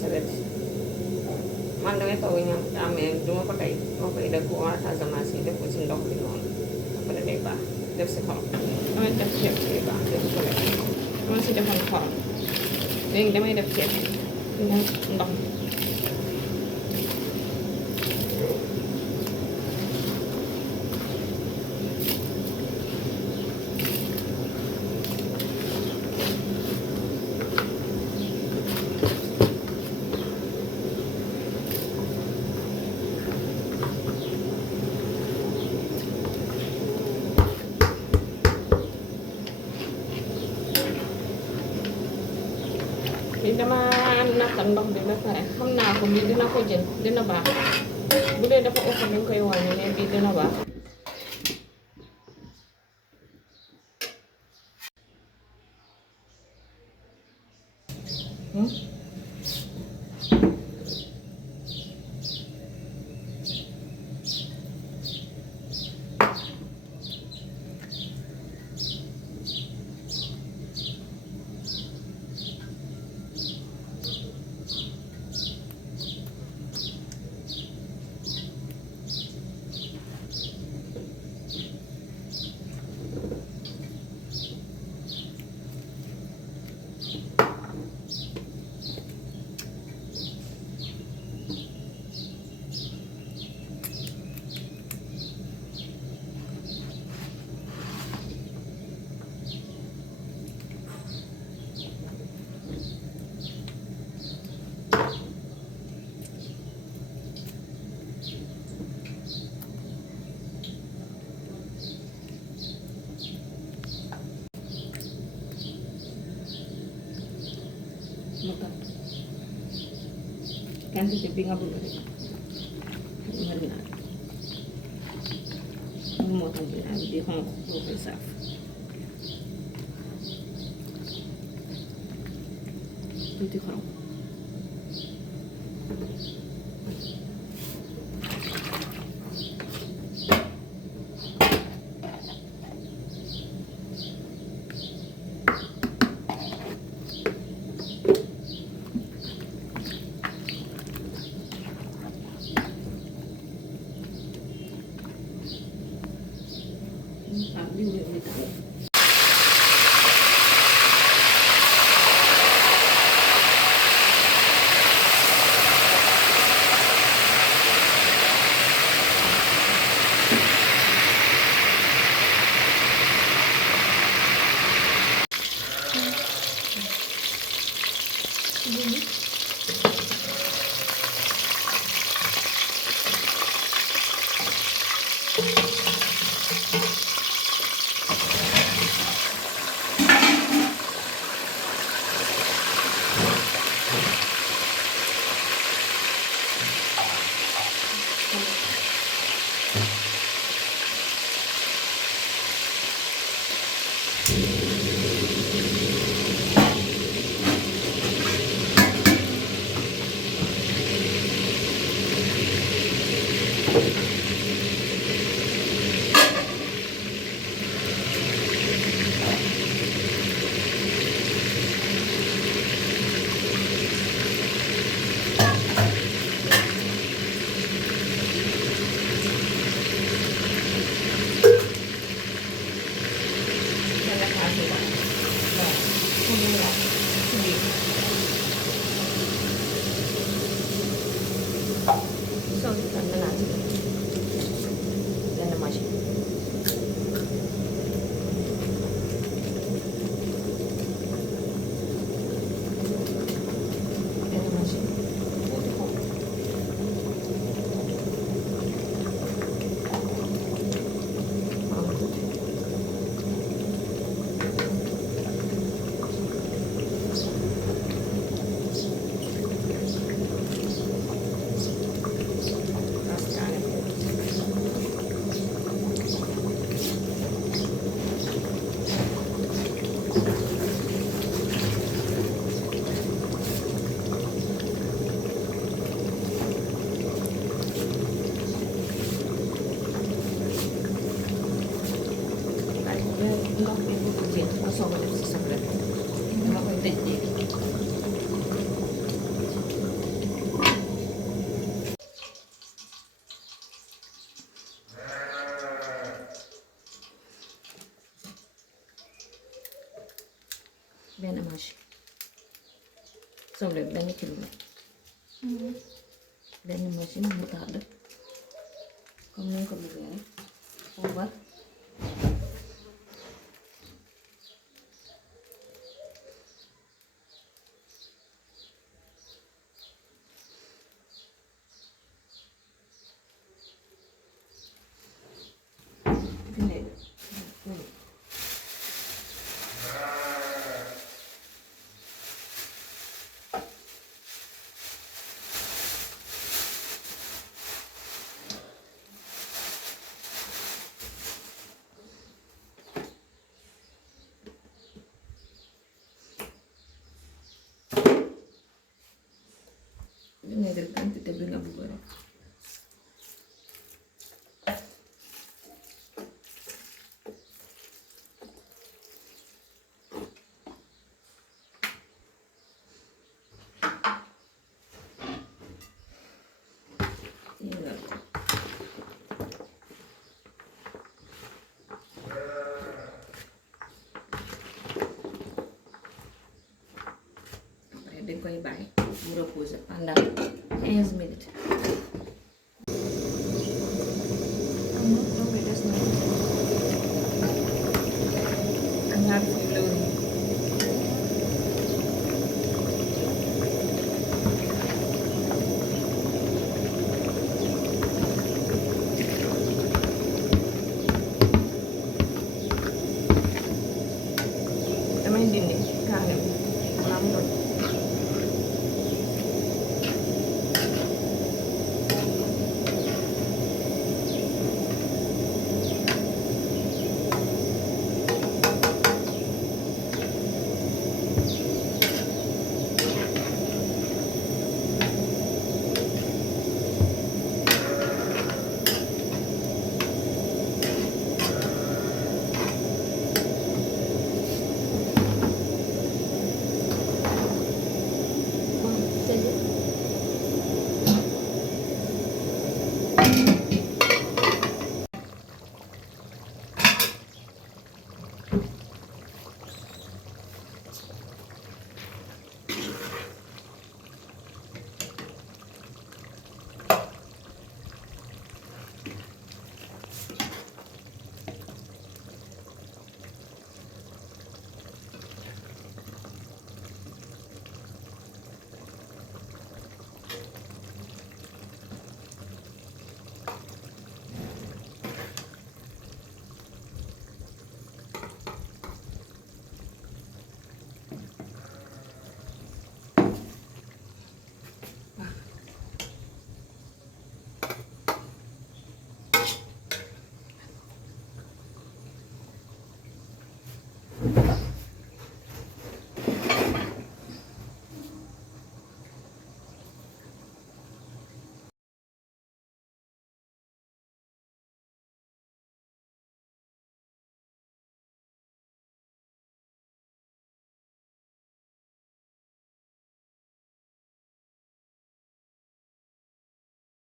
sa wet man damay togg ñam amee duma ko tey moo koy def bu waa Casamance yi def ko ci ndox bi noonu après day baax def si xorom damay def ceeb day baax def ko rek dama si defoon xorom léegi damay def ceeb ndox mi dama nattal ndox bi ba pare xam naa ko bii dina ko jël dina baax bu dee dafa ëpp dañ koy wàññi mais bii dina baax quantité bi nga bëgg rek marinade moom moo tax ginaar bi di xonq boo koy saaf tuuti xorom mâché soble bi benn kilo la benn mâché moutarde comme ni nga ko bëggee rek poobar vinaigre vinaigre quantité bi nga bëgg rek yëngal ko après dañ koy bàyyi mu reposer pendant 15 minutes